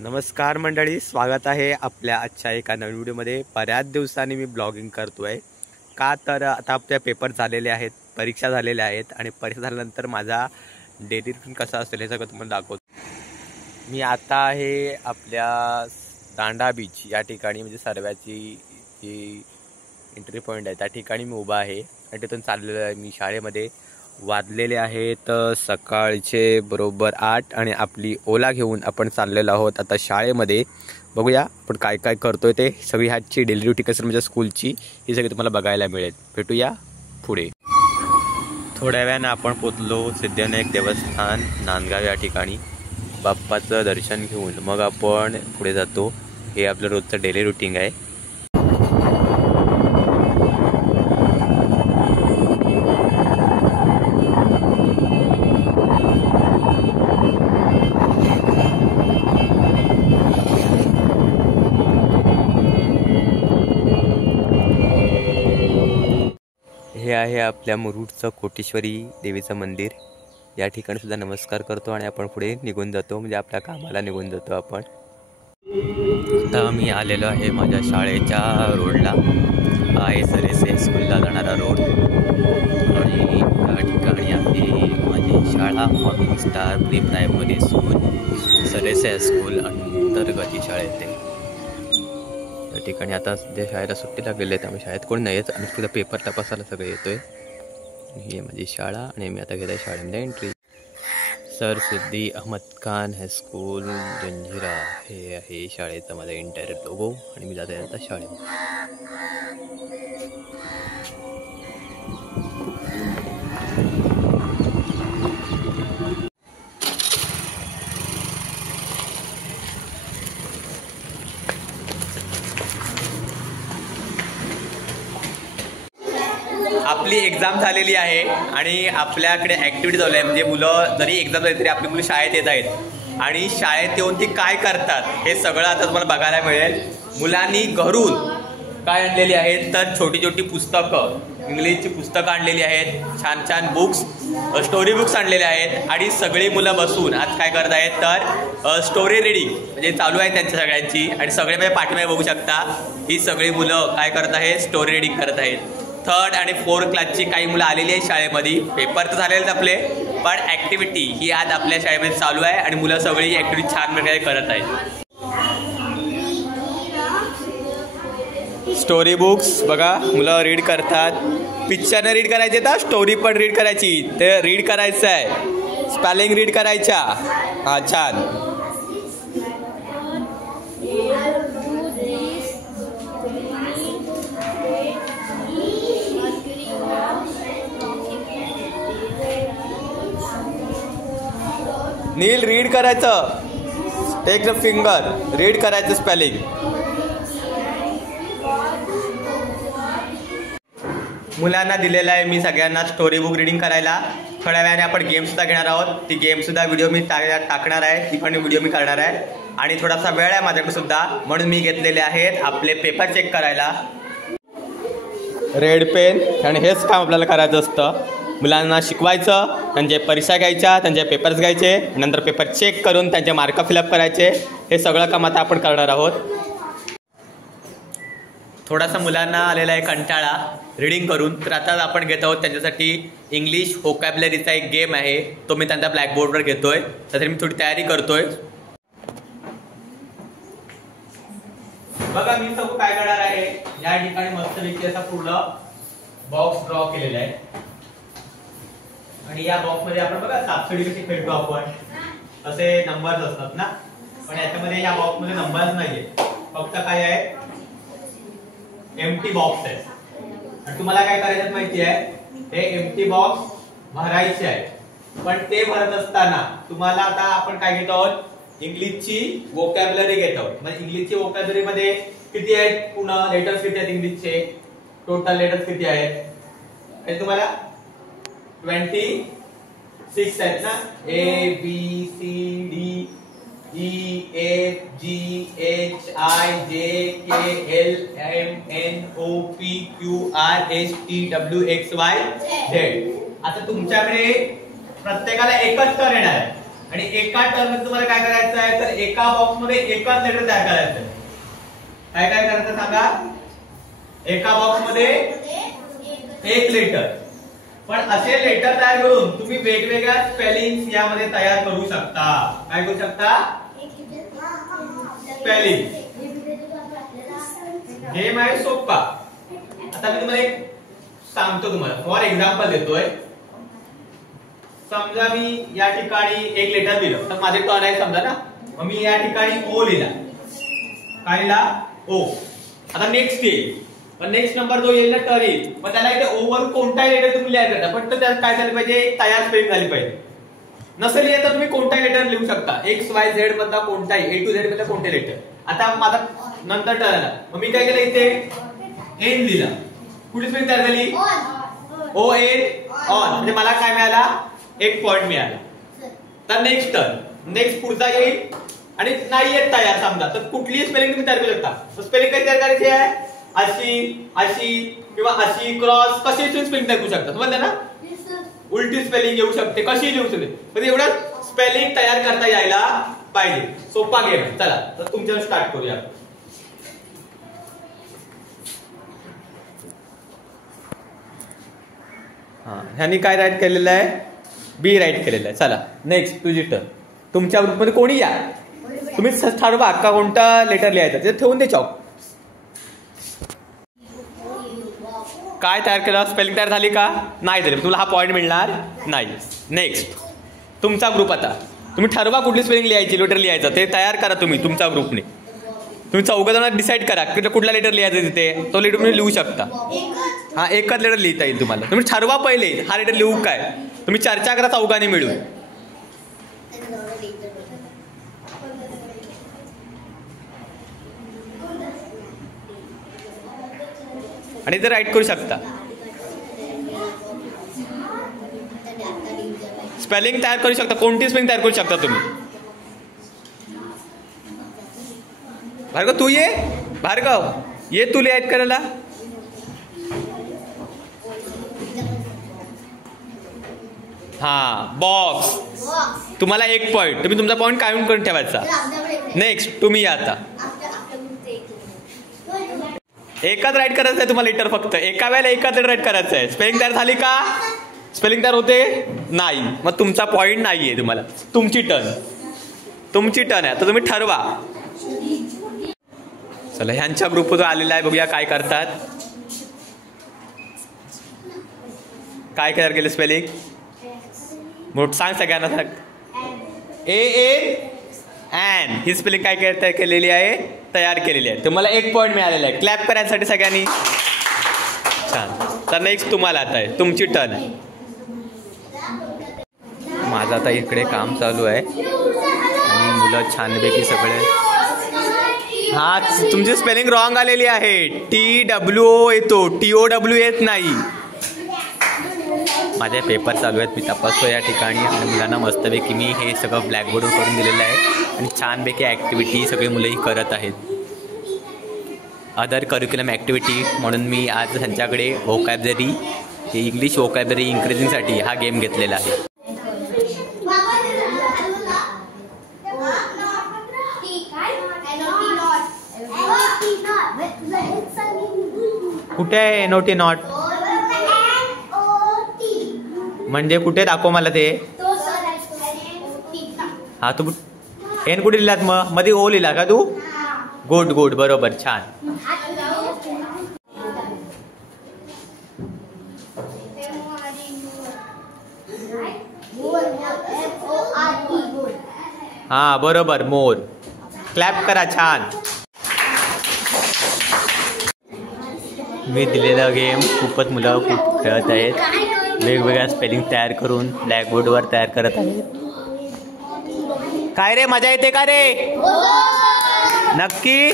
नमस्कार मंडळी, स्वागत आहे आपल्या आजच्या एका नवीन व्हिडिओमध्ये। बऱ्याच दिवसांनी मी ब्लॉगिंग करतोय का तर आता आपले पेपर झालेले आहेत, परीक्षा झालेल्या आहेत आणि परीक्षा झाल्यानंतर माझा डेली रूटीन कसा असेल हे सगळं तुम्हाला दाखवतो। मी आता आहे आपल्या दांडा बीच या ठिकाणी, म्हणजे सर्व्याची जी एंट्री पॉईंट आहे त्या ठिकाणी मी उभा आहे आणि तिथून चाललेलो आहे मी शाळेमध्ये। वाजलेले आहेत सकाळचे बरोबर 8 आणि आपली ओला घेऊन आपण चाललेलो आहोत आता शाळेमध्ये। बघूया आपण काय काय करतोय ते, सगळी ह्याची डेली रुटीन कसं म्हणजे स्कूलची ही सगळी तुम्हाला बघायला मिळेल। भेटूया पुढे। थोड्या वेळानं आपण पोचलो सिद्धिविनायक देवस्थान नांदगाव या ठिकाणी। बाप्पाचं दर्शन घेऊन मग आपण पुढे जातो। हे आपलं रोजचं डेली रुटीन आहे। हे आहे आपल्या मुरुडचं कोटेश्वरी देवीचं मंदिर। या ठिकाणी सुद्धा नमस्कार करतो आणि आपण पुढे निघून जातो, म्हणजे आपल्या कामाला निघून जातो आपण। आता मी आलेलो आहे माझ्या शाळेच्या रोडला, आहे सरेसे स्कूलला जाणारा रोड आणि या ठिकाणी आहे माझी शाळा morning star pre primary school सरेसे स्कूल अंतर्गत ही शाळा येते। या ठिकाणी आता सध्या शाळेला सुट्टी लागलेली आहे, त्यामुळे शाळेत कोण नाही येत आणि तुला पेपर तपासायला सगळं येतोय। ही माझी शाळा आणि मी आता घेत आहे शाळेमध्ये एंट्री। सर सिद्धी अहमद खान हायस्कूल जंजिरा हे आहे शाळेचा माझा इंटेरियर लोगो आणि मी जात आहे आता शाळेत। आपली एक्झाम झालेली आहे आणि आपल्याकडे ॲक्टिव्हिटी चालू आहे, म्हणजे मुलं जरी एक्झाम झाली तरी आपली मुलं शाळेत येत आहेत आणि शाळेत येऊन ती काय करतात हे सगळं आता तुम्हाला बघायला मिळेल। मुलांनी घरून काय आणलेली आहेत तर छोटी छोटी पुस्तकं, इंग्लिशची पुस्तकं आणलेली आहेत, छान छान बुक्स, स्टोरी बुक्स आणलेले आहेत आणि सगळी मुलं बसून आज काय करत आहेत तर स्टोरी रीडिंग म्हणजे चालू आहे त्यांच्या सगळ्यांची। आणि सगळे म्हणजे पाठीमागे बघू शकता ही सगळी मुलं काय करत आहेत, स्टोरी रीडिंग करत आहेत। 3rd आणि 4th क्लासची काही मुलं आलेली आहेत शाळेमध्ये। पेपर तर झालेले आपले, पण ॲक्टिव्हिटी ही आज आपल्या शाळेमध्ये चालू आहे आणि मुलं सगळी ॲक्टिव्हिटी छान प्रकारे करत आहेत। स्टोरी बुक्स बघा मुलं रीड करतात, पिक्चरने रीड करायचे तर स्टोरी पण रीड करायची, ते रीड करायचं आहे, स्पेलिंग रीड करायच्या। हां छान। नील रीड करायचं, टेक द फिंगर, रीड करायचं स्पेलिंग। मुलांना दिलेला आहे मी सगळ्यांना स्टोरी बुक रीडिंग करायला। थोड्या वेळाने आपण गेम सुद्धा घेणार आहोत, ती गेम सुद्धा व्हिडिओ मी टाकणार आहे, ती पण व्हिडिओ मी करणार आहे आणि थोडासा वेळ आहे माझ्याकडे सुद्धा, म्हणून मी घेतलेले आहेत आपले पेपर चेक करायला रेड पेन। आणि हेच काम आपल्याला करायचं असतं, मुलांना शिकवायचं, त्यांचे परीक्षा घ्यायच्या, त्यांचे पेपर्स घ्यायचे, नंतर पेपर चेक करून त्यांचे मार्क फिलअप करायचे। हे सगळं काम आता आपण करणार आहोत। थोडासा मुलांना आलेला आहे कंटाळा रीडिंग करून, तर आता आपण घेत आहोत त्यांच्यासाठी इंग्लिश व्होकॅब्युलरीचा एक गेम आहे, तो मी त्यांच्या ब्लॅकबोर्डवर घेतोय, त्यासाठी मी थोडी तयारी करतोय। बघा मी सब काय करणार आहे, या ठिकाणी मस्तपैकी असा पूर्ण बॉक्स ड्रॉ केलेला आहे आणि या बॉक्स मध्ये आपण बघा सापशिडी कशी खेळतो आपण, असे नंबर्स असतात ना, पण याच्यामध्ये या बॉक्स मध्ये नंबर्स नाहीये, फक्त काय आहे एम्प्टी बॉक्स आहे। आणि तुम्हाला काय करायचं माहिती आहे, हे एम्प्टी बॉक्स भरायचे आहे, पण ते भरत असताना तुम्हाला आता आपण काय घेतो आहोत, इंग्लिशची व्होकॅब्युलरी घेतो। म्हणजे इंग्लिशची व्होकॅब्युलरी मध्ये किती आहेत, पूर्ण लेटर्स किती आहेत इंग्लिशचे, टोटल लेटर्स किती आहेत हे तुम्हाला 26 आहेत ना, A B C D E F G H I J K L M N O P Q R S T W X Y Z। आता तुमच्याकडे प्रत्येकाला एकच तर येणार आहे, आणि एका टर्म मध्ये तुम्हाला काय करायचं आहे, तर एका बॉक्स मध्ये एकच लेटर तयार करायचं आहे. काय काय करायचं सांगा, एका बॉक्स मध्ये एक लेटर. पण असे लेटर तयार करून तुम्ही वेगवेगळ्या स्पेलिंग यामध्ये तयार करू शकता. काय करू शकता, स्पेलिंग. गेम आहे सोपा. आता मी तुम्हाला एक सांगतो, तुम्हाला फॉर एक्झाम्पल देतोय. समजा मी या ठिकाणी एक लेटर दिलं, तर माझे टर्न आहे समजा ना, मग मी या ठिकाणी ओ लिहिला. काय लिहिला, ओ. आता नेक्स्ट येईल, पण नेक्स्ट नंबर जो येईल ना टर्न येईल, मग त्याला इथे ओवर कोणताही लेटर तुम्ही लिहायचा करता, पण तो त्यात काय झालं पाहिजे, तयार स्पेलिंग झाली पाहिजे. नसेल लिहिलं तर तुम्ही कोणताही लेटर लिहू शकता, एक्स वाय झेड मधला कोणताही, ए टू झेड मधला कोणते लेटर. आता माझा नंतर टर्न आला, मग मी काय केलं, इथे एन लिहिला. कुठली स्पेलिंग तयार झाली, ओ एन ऑन. म्हणजे मला काय मिळाला, एक पॉइंट मिळाला. तर नेक्स्ट टर्न, नेक्स्ट पुढचा येईल आणि नाही येत तयार समजा, तर कुठलीही स्पेलिंग तुम्ही तयार करू शकता. स्पेलिंग काय तयार करायची आहे, अशी अशी किंवा अशी क्रॉस, कशी स्पेलिंग तयार करू शकता, समजलं ना. उलटी स्पेलिंग येऊ शकते, कशी लिहू शकते, पण एवढं स्पेलिंग तयार करता यायला पाहिजे. सोपा गेम. चला तर तुमच्यावर स्टार्ट करूया. ह्यांनी काय राईट केलेलं आहे, बी राईट केलेलं आहे. चला नेक्स्ट तुझी टर्न. तुमच्या ग्रुपमध्ये कोणी या, तुम्ही ठरवा का कोणता लेटर लिहायचा, ते ठेवून दे चॉक. काय तयार केलं, स्पेलिंग तयार झाली का, नाही झाली, तुला हा पॉइंट मिळणार नाही. नेक्स्ट तुमचा ग्रुप. आता तुम्ही ठरवा कुठली स्पेलिंग लिहायची, लेटर लिहायचं, ते तयार करा तुम्ही तुमच्या ग्रुपने. तुम्ही 4 जण डिसाईड करा की कुठला लेटर लिहायचा, तिथे तो लेटर तुम्ही लिहू शकता. हा एकच लेटर लिहिता येईल तुम्हाला. तुम्ही ठरवा पहिले हा लेटर लिहू काय, तुम्ही चर्चा करा 4 मिळून. आणि ते राईट करू शकता. स्पेलिंग तयार करू शकता, कोणती स्पेलिंग तयार करू शकता तुम्ही. भार्गव तू ये, भार्गव ये, तू लिहायत करायला. हा बॉक्स, तुम्हाला 1 पॉइंट, तुम्ही तुमचा पॉइंट कायम करून ठेवायचा. नेक्स्ट तुम्ही या. आता एकच राईट करायचं आहे तुम्हाला लेटर, फक्त एका वेळेला एकच लेटर राईट करायचं आहे. स्पेलिंग तयार झाली का, स्पेलिंग तयार होते नाही, मग तुमचा पॉइंट नाहीये तुम्हाला. तुमची टर्न आहे. तर तुम्ही ठरवा. चला ह्यांच्या ग्रुपवर आलेला आहे, बघूया काय करतात. काय तयार केलं स्पेलिंग, मोठ सांग सगळ्यांना सांग. ए एन ही स्पेलिंग काय तयार केलेली आहे, तयार केलेली आहे. तुम्हाला 1 पॉइंट मिळालेला आहे. क्लॅप करायसाठी सगळ्यांनी. छान. तर नेक्स्ट तुम्हाला आता आहे, तुमची टर्न आहे. माझं आता इकडे काम चालू आहे आणि मुलं छानपैकी सगळे. हा तुमची स्पेलिंग रॉंग आलेली आहे, TWO येतो, TOW येत नाही. माझे पेपर चालू आहेत, मी तपासतो या ठिकाणी. आणि मुलांना मस्तपैकी मी हे सगळं ब्लॅकबोर्डवर करून दिलेलं आहे आणि छानपैकी ॲक्टिव्हिटी सगळी मुलंही करत आहेत. अदर करिक्युलम ॲक्टिव्हिटी म्हणून मी आज त्यांच्याकडे व्होकॅब्युलरी, इंग्लिश व्होकॅब्युलरी इन्क्रीजिंगसाठी हा गेम घेतलेला आहे. कुठे आहे NOT नॉट, म्हणजे कुठे दाखव मला ते. हा तू एन कुठे लिहिलात, मग मध्ये ओ लिहिला का तू. गुड बरोबर, छान. हा बरोबर, मोर. क्लॅप करा, छान. मी दिलेला गेम खूपच मुलं खूप खेळत आहेत. वेगवेगळ्या स्पेलिंग तयार करून ब्लॅकबोर्डवर तयार करत आहेत. काय रे, मजा येते का रे, नक्की.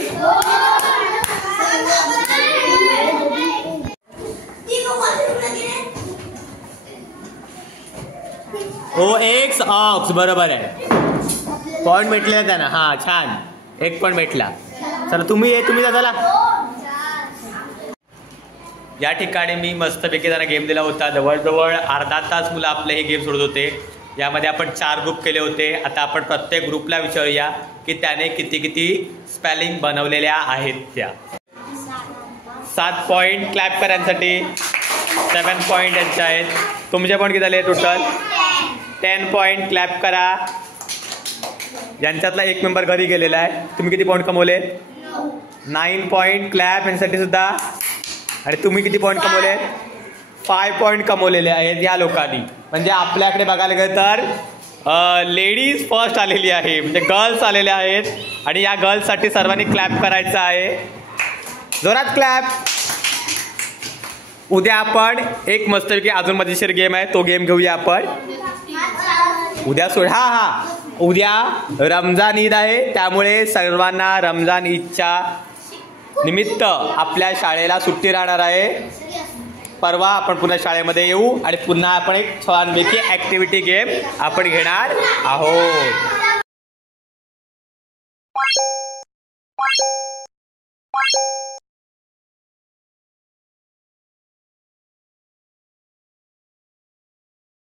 OX ऑक्स बरोबर आहे. पॉइंट भेटले त्यांना. हा छान, 1 पॉइंट भेटला. चला तुम्ही जा. चला या ठिकाणी मी मस्तपैकी त्यांना गेम दिला होता. जवळजवळ अर्धा तास मुलं आपले हे गेम सोडत होते. यामध्ये आपण 4 ग्रुप केले होते. आता आपण प्रत्येक ग्रुपला विचारूया की त्याने किती किती स्पेलिंग बनवलेल्या आहेत त्या. 7 पॉईंट क्लॅप करांसाठी, 7 पॉईंट यांचे आहेत. तुमचे पॉईंट किती झाले टोटल? 10 पॉईंट क्लॅप करा. यांच्यातला एक मेंबर घरी गेलेला आहे. तुम्ही किती पॉईंट कमवले? 9 पॉईंट क्लॅप यांच्यासाठी सुद्धा. आणि तुम्ही किती पॉईंट कमवले? 5 पॉईंट कमवलेले आहेत या लोकांनी. म्हणजे आपल्याकडे बघायला गेलं तर लेडीज फर्स्ट आलेली आहे, म्हणजे गर्ल्स आलेल्या आहेत. आणि या गर्ल्ससाठी सर्वांनी क्लॅप करायचं आहे. जोरात क्लॅप. उद्या आपण एक मस्तपैकी अजून मजेशीर गेम आहे, तो गेम घेऊया आपण उद्या. उद्या रमजान ईद आहे, त्यामुळे सर्वांना रमजान ईदच्या निमित्त आपल्या शाळेला सुट्टी राहणार आहे. परवा आपण पुन्हा शाळेमध्ये येऊ आणि पुन्हा आपण एक छानपैकी ॲक्टिव्हिटी गेम आपण घेणार आहोत.